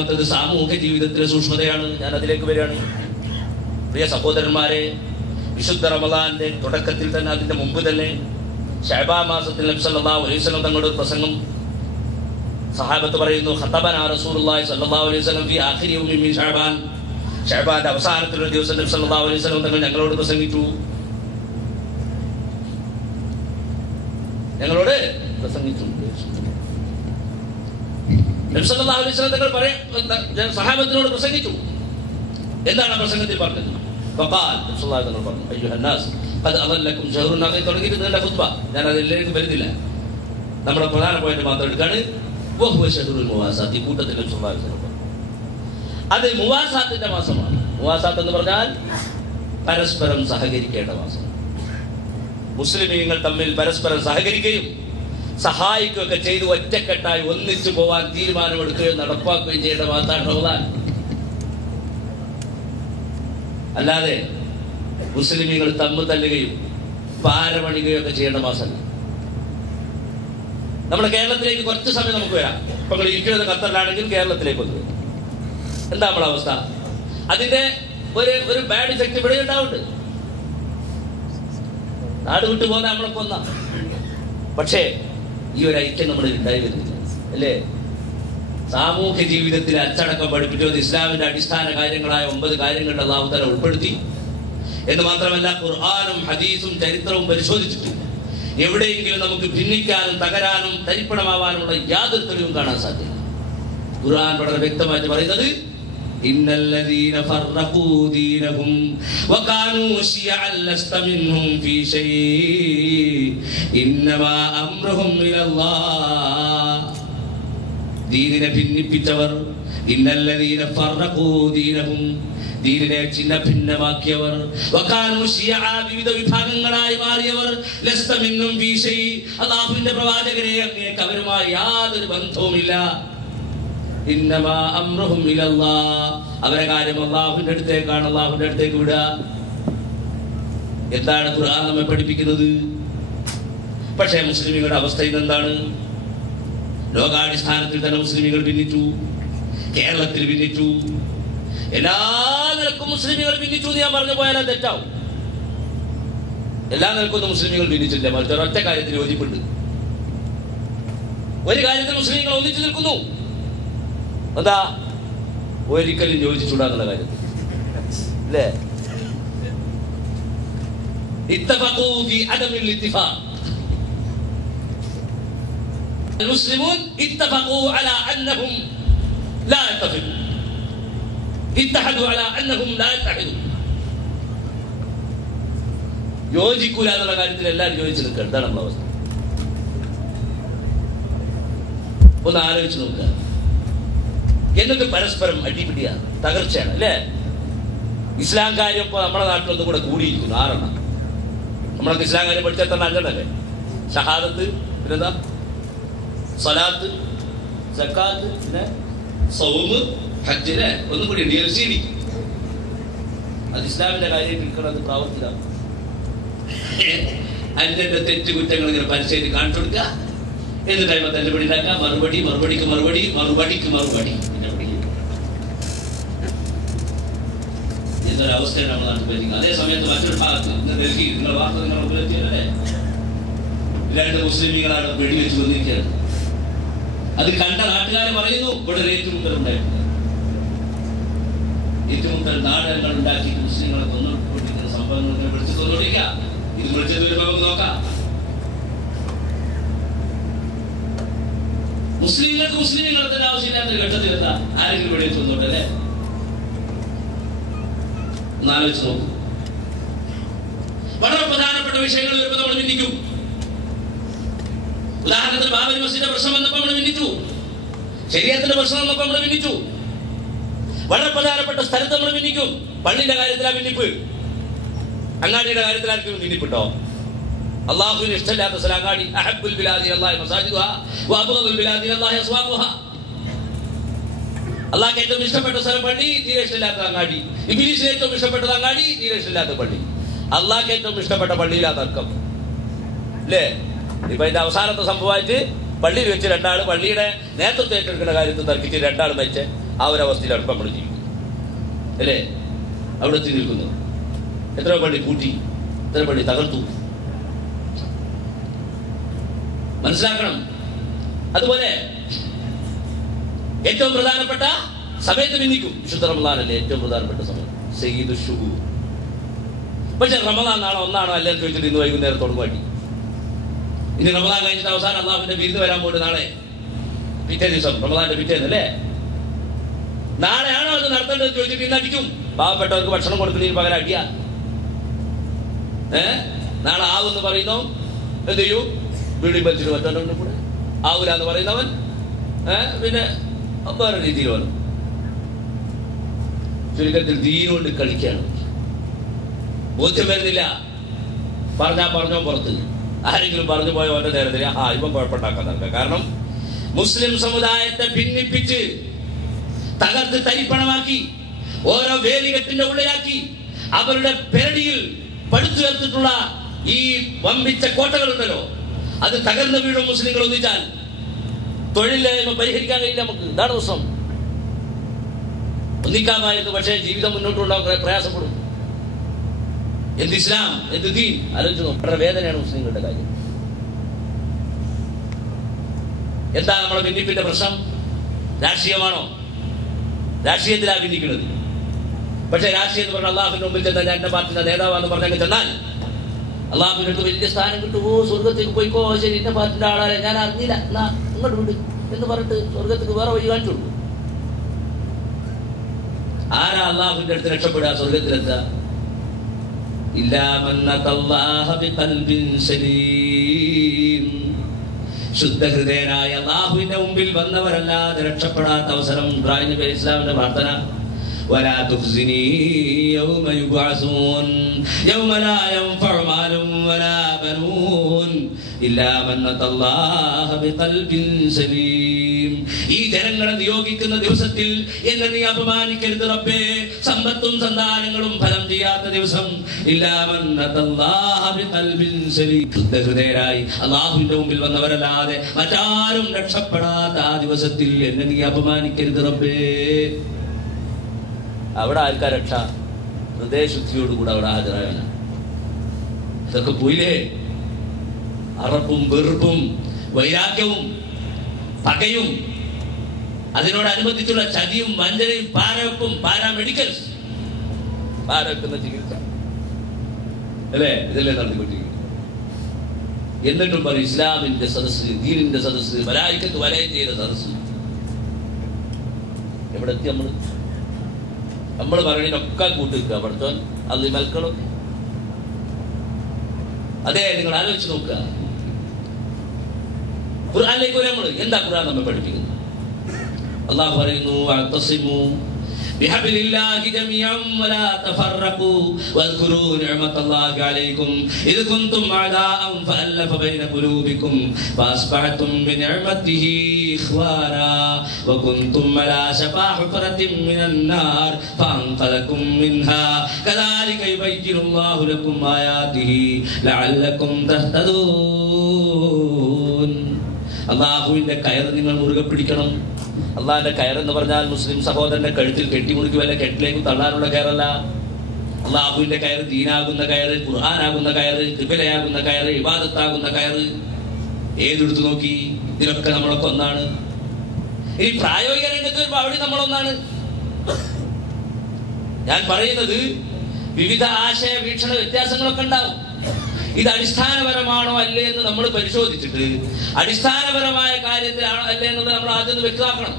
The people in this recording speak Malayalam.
സാമൂഹ്യ ജീവിതത്തിലെ സൂക്ഷ്മതയാണ്. ഞാൻ അതിലേക്ക് വരികയാണ്. പ്രിയ സഹോദരന്മാരെ, വിശുദ്ധ റമളാന്റെ തുടക്കത്തിൽ തന്നെ, അതിന്റെ മുമ്പ് തന്നെ ശഅബാൻ മാസത്തിൽ നബി സല്ലല്ലാഹു അലൈഹി വസല്ലം തങ്ങളുടെ പ്രസംഗം സഹാബത്ത് പറയുന്നു, ഖതബനാ റസൂലുള്ളാഹി സല്ലല്ലാഹു അലൈഹി വസല്ലം ഫി ആഖിരി യൗമിൻ മിൻ ശഅബാൻ. ശഅബാന്റെ അവസാനത്തിലുള്ള ദിവസം നബി സല്ലല്ലാഹു അലൈഹി വസല്ലം തങ്ങൾ ഞങ്ങളോട് പ്രസംഗിച്ചു. നബി സല്ലല്ലാഹു അലൈഹി വസല്ലം തങ്ങൾ സഹാബത്തിനോട് പ്രസംഗിച്ചു. എന്താണ് പ്രസംഗത്തിൽ പറഞ്ഞത്? ഫഖാൽ റസൂലുള്ളാഹി തങ്ങൾ പറഞ്ഞു, അയ്യുഹന്നാസ് ഖദ് അദല്ലക്കും ശഹ്റുൻ നബി തുടങ്ങിയിട്ട് നീണ്ട ഖുത്ബ. ഞാൻ അതിലേക്ക് വരുന്നില്ല, നമ്മുടെ പ്രധാന പോയിന്റ് മാത്രം എടുക്കാണ്. വഹുവ ശഹ്റുൽ മുവാസാത്ത്. ഈ കൂട്ടത്തിൽ നബി സല്ലല്ലാഹു അലൈഹി വസല്ലം അത് മുവാസാത്തിന്റെ മാസമാണ്. മുവാസാത്ത് എന്ന് പറഞ്ഞാൽ പരസ്പരം സഹകരിക്കേണ്ട മാസം. മുസ്ലിമീങ്ങൾ തമ്മിൽ പരസ്പരം സഹകരിക്കുകയും സഹായിക്കുകയൊക്കെ ചെയ്ത് ഒറ്റക്കെട്ടായി ഒന്നിച്ചു പോവാൻ തീരുമാനമെടുക്കുകയും നടപ്പാക്കുകയും ചെയ്യേണ്ട മാസമാണ് റമളാൻ. അല്ലാതെ മുസ്ലിമീങ്ങൾ തമ്മിൽ തല്ലുകയും പാരമണികയും ഒക്കെ ചെയ്യേണ്ട മാസമല്ല. നമ്മുടെ കേരളത്തിലേക്ക് കുറച്ച് സമയം നമുക്ക് വരാം. ഇപ്പൊ നിങ്ങൾ ഇരിക്കുന്നത് ഖത്തറിലാണെങ്കിൽ കേരളത്തിലേക്ക് ഒന്ന് വരും. എന്താ നമ്മുടെ അവസ്ഥ? അതിന്റെ ഒരു ബാഡ് ഇഫക്റ്റ് ഇവിടെ ഉണ്ടാവുന്നുണ്ട്. നാട് വിട്ടു പോകുന്ന നമ്മളൊക്കെ ഒന്നാ. പക്ഷേ ഈ ഒരു ഐക്യം നമ്മുടെ ഉണ്ടായി വരുന്നില്ല, അല്ലേ? സാമൂഹ്യ ജീവിതത്തിൽ അച്ചടക്കം പഠിപ്പിച്ചത് ഇസ്ലാമിന്റെ അടിസ്ഥാന കാര്യങ്ങളായ 9 കാര്യങ്ങളുടെ അല്ലാഹു തആല ഉൾപ്പെടുത്തി എന്ന് മാത്രമല്ല, ഖുർആനും ഹദീസും ചരിത്രവും പരിശോധിച്ചിട്ട് എവിടെയെങ്കിലും നമുക്ക് ഭിന്നിക്കാനും തകരാനും തരിപ്പണമാവാനുള്ള യാതൊരു തെളിവും കാണാൻ സാധ്യത. ഖുർആൻ വളരെ വ്യക്തമായിട്ട് പറയുന്നത്, ഇന്നല്ലദീന ഫർറഖൂ ദീനഹും വകാനൂ ശിയഅൻ ലസ്ത മിൻഹും ഫീ ശൈഇ ഇന്നമാ അംറുഹും ഇലല്ലാഹ്. ദീനിനെ ഭിന്നിപ്പിച്ചവർ, ഇന്നല്ലദീന ഫർറഖൂ ദീനഹും, ദീനിനെ ചിന്ന ഭിന്നമാക്കിയവർ, വകാനൂ ശിയഅ, വിവിധ വിഭാഗങ്ങളായി മാറിയവർ, ലസ്ത മിൻഹും ഫീ ശൈഇ, അല്ലാഹുവിന്റെ പ്രവാചകരെ അങ്ങേക്ക് അവരുമായി യാതൊരു ബന്ധവുമില്ല. ഇന്നമാ അംറുഹും ഇലല്ലാഹ്, അവരെ കാര്യം അല്ലാഹുവിന്റെ അടുത്തേക്കാണ്, അല്ലാഹുവിന്റെ അടുത്തേക്ക് വിടുക. എന്താണ് ഖുർആൻ നമ്മെ പഠിപ്പിക്കുന്നത്? പക്ഷേ മുസ്ലിമുകളുടെ അവസ്ഥ ഇതെന്താണ്? ലോകാടിസ്ഥാനത്തിൽ തന്നെ മുസ്ലിമുകൾ ഭിന്നിച്ചു, കേരളത്തിൽ ഭിന്നിച്ചു, എല്ലാ നിലക്കും മുസ്ലിമുകൾ ഭിന്നിച്ചു എന്ന് ഞാൻ പറഞ്ഞു പോയാൽ തെറ്റാവും. എല്ലാ നിലക്കൊന്നും മുസ്ലിമുകൾ ഭിന്നിച്ചില്ല, മറിച്ച് ഒരൊറ്റ കാര്യത്തിൽ യോജിപ്പുണ്ട്. ഒരു കാര്യത്തിൽ മുസ്ലിമുകൾ ഒന്നിച്ചു നിൽക്കുന്നു. എന്താ? ഒരിക്കലും യോജിച്ചുകൂടാന്നുള്ള കാര്യത്തിൽ, അല്ലേ? ഇത്തഫഖൂ ഫീ അദമിൽ ഇത്തിഫാഖ്. المسلمون اتفقوا على انهم لا يتفقون، اتحدوا على انهم لا يتحدون. യോജിക്കൂല എന്നുള്ള കാര്യത്തിൽ എല്ലാവരും യോജിച്ച് നിൽക്കുക. എന്താണ് നമ്മുടെ അവസ്ഥ? ഒന്ന് ആലോചിച്ച് നോക്കുക. എന്നിട്ട് പരസ്പരം അടിപിടിയാണ്, തകർച്ചയാണ്, അല്ലേ? ഇസ്ലാം കാര്യം ഇപ്പോൾ നമ്മുടെ നാട്ടിലൊന്നും കൂടെ കൂടിയിരിക്കുന്നു. 6 നമ്മളൊക്കെ ഇസ്ലാം കാര്യം പഠിച്ചാൽ തന്നെ 5 ഷഹാദത്ത്, പിന്നെന്താ? സലാത്ത്, സക്കാത്ത്, പിന്നെ സൗമ്, ഹജ്ജ്, അല്ലേ? ഒന്നും കൂടി DLCD. അത് ഇസ്ലാമിന്റെ കാര്യം നിൽക്കണം, അത് പ്രാവർത്തികമാണ്. 5 തെറ്റ് കുറ്റങ്ങൾ ഇങ്ങനെ പരിശോധിച്ച് കാണിച്ചു കൊടുക്കുക. എന്നിട്ട് അതിന് തന്നെ പിടിണ്ടാക്കുക. മറുപടി, മറുപടിക്ക് മറുപടി, മറുപടിക്ക് മറുപടി. ഇതൊരവസ്ഥയാണ് നമ്മൾ നാട്ടിൽ പരിചരിക്കുന്നത്. അതേ സമയത്ത് മറ്റൊരു ഭാഗത്ത് ഡൽഹി, നിങ്ങളുടെ വാർത്ത നിങ്ങൾ ഉപയോഗിച്ചല്ലേ, 2 മുസ്ലിമീങ്ങളാണ് വെടിവെച്ച് കൊന്നിരിക്കുകയാണ്. അത് കണ്ട നാട്ടുകാരെ പറയുന്നു, ഇവിടെ ഒരു ഏറ്റുമുട്ടൽ ഉണ്ടായിട്ടുണ്ട്. ഏറ്റുമുട്ടൽ നാടകങ്ങൾ ഉണ്ടാക്കി മുസ്ലിങ്ങളെ കൊന്നുകൊണ്ടിരിക്കുന്ന സംഭവങ്ങൾ വിളിച്ചു കൊന്നുകൊണ്ടിരിക്കുക. ഇത് വിളിച്ചത് വരുമ്പോൾ നമുക്ക് നോക്കാം. മുസ്ലിങ്ങൾക്ക് മുസ്ലിങ്ങളെ തന്നെ ആവശ്യമില്ലാത്തൊരു ഘട്ടത്തിൽ എന്താ? ആരെങ്കിലും വെടിവെച്ച് കൊന്നോട്ടല്ലേ? ആലോചിച്ച് നോക്കൂ. വളരെ പ്രധാനപ്പെട്ട വിഷയങ്ങൾ വരുമ്പോൾ നമ്മൾ ഭിന്നിക്കും. ഉദാഹരണത്തിന് ബാബരി മസ്ജിദിന്റെ പ്രശ്നം വന്നപ്പോൾ നമ്മൾ ഭിന്നിച്ചു, ശരീഅത്തിന്റെ പ്രശ്നം വന്നപ്പോൾ നമ്മൾ ഭിന്നിച്ചു. വളരെ പ്രധാനപ്പെട്ട സ്ഥലത്ത് നമ്മൾ ഭിന്നിക്കും. പള്ളിയുടെ കാര്യത്തിലാ ഭിന്നിപ്പ്, അങ്ങാടിയുടെ കാര്യത്തിലാർക്കും ഭിന്നിപ്പിട്ടോ? അള്ളാഹുവിന് ഇഷ്ടമില്ലാത്ത സ്ഥലം അങ്ങാടി. അഹബ്ബുൽ ബിലാദി അല്ലാഹി മസാജിദുഹാ വഅബ്ഗദുൽ ബിലാദി അല്ലാഹി അസ്വാഖുഹാ. അള്ളാഹ്ക്ക് ഏറ്റവും ഇഷ്ടപ്പെട്ട സ്ഥലം പള്ളി, തീരെ ഇഷ്ടമില്ലാത്ത അങ്ങാടി. ഇബ്ലീസിന് ഏറ്റവും ഇഷ്ടപ്പെട്ടത് അങ്ങാടി, തീരെ ഇഷ്ടമില്ലാത്ത പള്ളി. അള്ളാഹ്ക്ക് ഏറ്റവും ഇഷ്ടപ്പെട്ട പള്ളിയിലാ തർക്കം, അല്ലേ? ഇപ്പൊ ഇതിന്റെ അവസാനത്തെ സംഭവമായിട്ട് പള്ളിയിൽ വെച്ച് 2 പള്ളിയുടെ നേതൃത്വം ഏറ്റെടുക്കുന്ന കാര്യത്തിൽ തർക്കിച്ച് 2 മരിച്ച് ആ ഒരവസ്ഥയിലാണ് ഇപ്പം നമ്മൾ ജീവിക്കുന്നത്, അല്ലേ? അവിടെ എത്തി നിൽക്കുന്നു. എത്ര പള്ളി പൂട്ടി, എത്ര പള്ളി തകർത്തു, മനസ്സിലാക്കണം. അതുപോലെ ഏറ്റവും പ്രധാനപ്പെട്ട സമയത്ത് ഭിന്നിക്കും. വിശുദ്ധ റമദാനല്ലേ ഏറ്റവും പ്രധാനപ്പെട്ട സമയം, സയ്യിദു ശുഹൂർ. പക്ഷെ റമദാൻ നാളെ ഒന്നാണോ അല്ലെന്ന് ചോദിച്ചിട്ട് ഇന്ന് വൈകുന്നേരത്തോട് മാറ്റി. ഇനി റമദാൻ കഴിഞ്ഞിട്ട് അവസാനം അള്ളാഹുവിന്റെ വിരുന്ന് വരാൻ പോയിട്ട് നാളെ പിറ്റേ ദിവസം റമദാന്റെ പിറ്റേന്ന് അല്ലേ, നാളെയാണോ അത് നടത്തേണ്ടത് ചോദിച്ചിട്ട് ഇന്ന് അടിക്കും. പാവപ്പെട്ടവർക്ക് ഭക്ഷണം കൊടുക്കുന്നതിന് പകരം അടിയാ. നാളെ ആവുമെന്ന് പറയുന്നവൻ എന്ത് ചെയ്യൂ? വീടിൽ വലിച്ചിട്ട് മറ്റവൻ്റെ കൂടെ. ആവൂല എന്ന് പറയുന്നവൻ പിന്നെ വേറെ രീതിയിൽ വന്നു. ചുരുക്കത്തിൽ ദീനുകൊണ്ട് കളിക്കുകയാണ്. ബോധ്യം വരുന്നില്ല. പറഞ്ഞോ പുറത്ത് ആരെങ്കിലും പറഞ്ഞു പോയ ഓരോ നേരത്തിൽ ഇവൻ കുഴപ്പമുണ്ടാക്കാൻ നടക്കുക. കാരണം മുസ്ലിം സമുദായത്തെ ഭിന്നിപ്പിച്ച് തകർത്ത് തരിപ്പണമാക്കി ഓരോ വേലികെട്ടിന്റെ ഉള്ളിലാക്കി അവരുടെ പെരടിയിൽ പടുത്തു ചേർത്തിട്ടുള്ള ഈ വമ്പിച്ച കോട്ടകളുണ്ടല്ലോ, അത് തകർന്നു വീഴും. മുസ്ലിങ്ങൾ ഒന്നിച്ചാൽ തൊഴിലില്ലായ്മ പരിഹരിക്കാൻ കഴിയില്ല നമുക്ക്. ഇതാണ് പ്രശ്നം. ഒന്നിക്കാമായിരുന്നു, പക്ഷേ ജീവിതം മുന്നോട്ടുണ്ടാകാൻ പ്രയാസപ്പെടും. എന്ത് ഇസ്ലാം, എന്ത് ദീൻ ആലോചിച്ചു നോക്കും. വളരെ വേദനയാണ് മുസ്ലിങ്ങളുടെ കാര്യം. എന്താ നമ്മളെ ഭിന്നിപ്പിന്റെ പ്രശ്നം? രാഷ്ട്രീയമാണോ? രാഷ്ട്രീയത്തിലാ ഭിന്നിക്കുന്നത്. പക്ഷെ രാഷ്ട്രീയം എന്ന് പറഞ്ഞാൽ അള്ളാഹുവിന്റെ മുമ്പിൽ ചെന്നാൽ ഞാൻ എന്റെ പാർട്ടിയുടെ നേതാവാന്ന് പറഞ്ഞങ്ങ് ചെന്നാൽ അള്ളാഹുവിന്റെ അടുത്ത് വലിയ സ്ഥാനം കിട്ടുമോ? സ്വർഗത്തേക്ക് പോയിക്കോ, ശരി എന്റെ പാർട്ടിന്റെ ആളാരെ ഞാൻ അറിഞ്ഞില്ല, എന്നാ ഇങ്ങോട്ട് വിട് എന്ന് പറഞ്ഞിട്ട് സ്വർഗത്തേക്ക് വേറെ വഴി കാണിച്ചു കൊടുക്കും. ആരാ അള്ളാഹുവിന്റെ അടുത്ത് രക്ഷപ്പെടുക, സ്വർഗത്തിലെത്തുക? ശുദ്ധഹൃദയനായ അള്ളാഹുവിന്റെ മുമ്പിൽ വന്നവരല്ലാതെ രക്ഷപ്പെടാത്ത അവസരം. ഇബ്രാഹിം നബി ഇസ്ലാമിന്റെ പ്രാർത്ഥന, ولا تخزني يوم يبعثون يوم لا ينفع مال ولا بنون إلا من أتى الله بقلب سليم. ഈ ജനങ്ങളെ നിയോഗിക്കുന്ന ദിവസത്തിൽ എന്നെ നീ അപമാനിക്കരുത് റബ്ബേ. സമ്പത്തും സന്താനങ്ങളും ഫലം ചെയ്യാത്ത ദിവസം. ഇല്ലാ മൻ അത്തല്ലാഹ ബിഖൽബിൻ സലീം. ശുദ്ധഹൃദയരായി അല്ലാഹുവിന്റെ മുമ്പിൽ വന്നവരല്ലാതെ മറ്റാരും രക്ഷപ്പെടാത്ത ആ ദിവസത്തിൽ എന്നെ നീ അപമാനിക്കരുത് റബ്ബേ. അവിടെ ആർക്കാ രക്ഷ? ഹൃദയശുദ്ധിയോടുകൂടെ അവിടെ ഹാജരാകാനാണ്. ഇതൊക്കെ പോയില്ലേ? അറപ്പും വെറുപ്പും വൈരാഗ്യവും പകയും അതിനോടനുബന്ധിച്ചുള്ള ചതിയും വഞ്ചനയും പാരവെപ്പും പാരാമെഡിക്കൽസ്, പാരവെക്കുന്ന ചികിത്സ അല്ലേ, ഇതല്ലേ നടത്തിക്കൊണ്ടിരിക്കുന്നത്. എന്നിട്ടും പറയും ഇസ്ലാമിന്റെ സദസ്സ്, ദീനിന്റെ സദസ്സ്, മലായിക്കത്ത് വലയം ചെയ്ത സദസ്സ്. എവിടെ എത്തി നമ്മൾ പറയുന്നതൊക്കെ കൂട്ടിക്കുക. പഠിച്ചോൻ അത് മൽക്കളും. അതെ, നിങ്ങൾ ആലോചിച്ച് നോക്കുക. ഖുർആനിലേക്ക് നമ്മൾ എന്താ ഖുർആൻ നമ്മെ പഠിപ്പിക്കുന്നത്? അല്ലാഹു പറയുന്നു, വഅതസിമു ബിഹബ്ലില്ലാഹി ജമീഅൻ വലാ തഫറഖു വദ്കുറൂ നിഅമത്തല്ലാഹി അലൈക്കും ഇദ് കുൻതും അദാഅൻ ഫഅല്ലഫ ബൈന ഖുലൂബിക്കും ഫഅസ്ബഹതും ബിനിഅമതിഹി ഇഖ്വാനാ വകുൻതും അലാ ശഫാ ഹുഫറത്തിൻ മിനൻ നാർ ഫഅൻഖലകും മിൻഹാ കദാലിക യുബയ്യിനുല്ലാഹു ലക്കും ആയാതിഹി ലഅല്ലകും തഹ്തദൂൻ. അല്ലാഹുവിന്റെ കയർ നിങ്ങൾ മുറുകെ പിടിക്കണം. അള്ളാഹിന്റെ കയറെന്ന് പറഞ്ഞാൽ മുസ്ലിം സഹോദരന്റെ കഴുത്തിൽ കെട്ടിമുറുക്കി വല്ല കെട്ടിലേക്ക് തള്ളാനുള്ള കയറല്ല. അള്ളാഹുവിന്റെ കയറ് ദീനാകുന്ന കയറ്, ഖുർആനാകുന്ന കയറ്, ഖിബലയാകുന്ന കയറ്, ഇബാദത്താകുന്ന കയറ്. ഏതെടുത്തു നോക്കി ഇതിലൊക്കെ നമ്മളൊക്കെ ഒന്നാണ്. ഈ പ്രായോഗിക രംഗത്ത് വരുമ്പോൾ അവിടെ നമ്മളൊന്നാണ്. ഞാൻ പറയുന്നത് വിവിധ ആശയ വീക്ഷണ വ്യത്യാസങ്ങളൊക്കെ ഉണ്ടാവും. ഇത് അടിസ്ഥാനപരമാണോ അല്ലേ എന്ന് നമ്മൾ പരിശോധിച്ചിട്ട് അടിസ്ഥാനപരമായ കാര്യത്തിലാണോ അല്ലേ എന്നുള്ളത് നമ്മൾ ആദ്യം വ്യക്തമാക്കണം.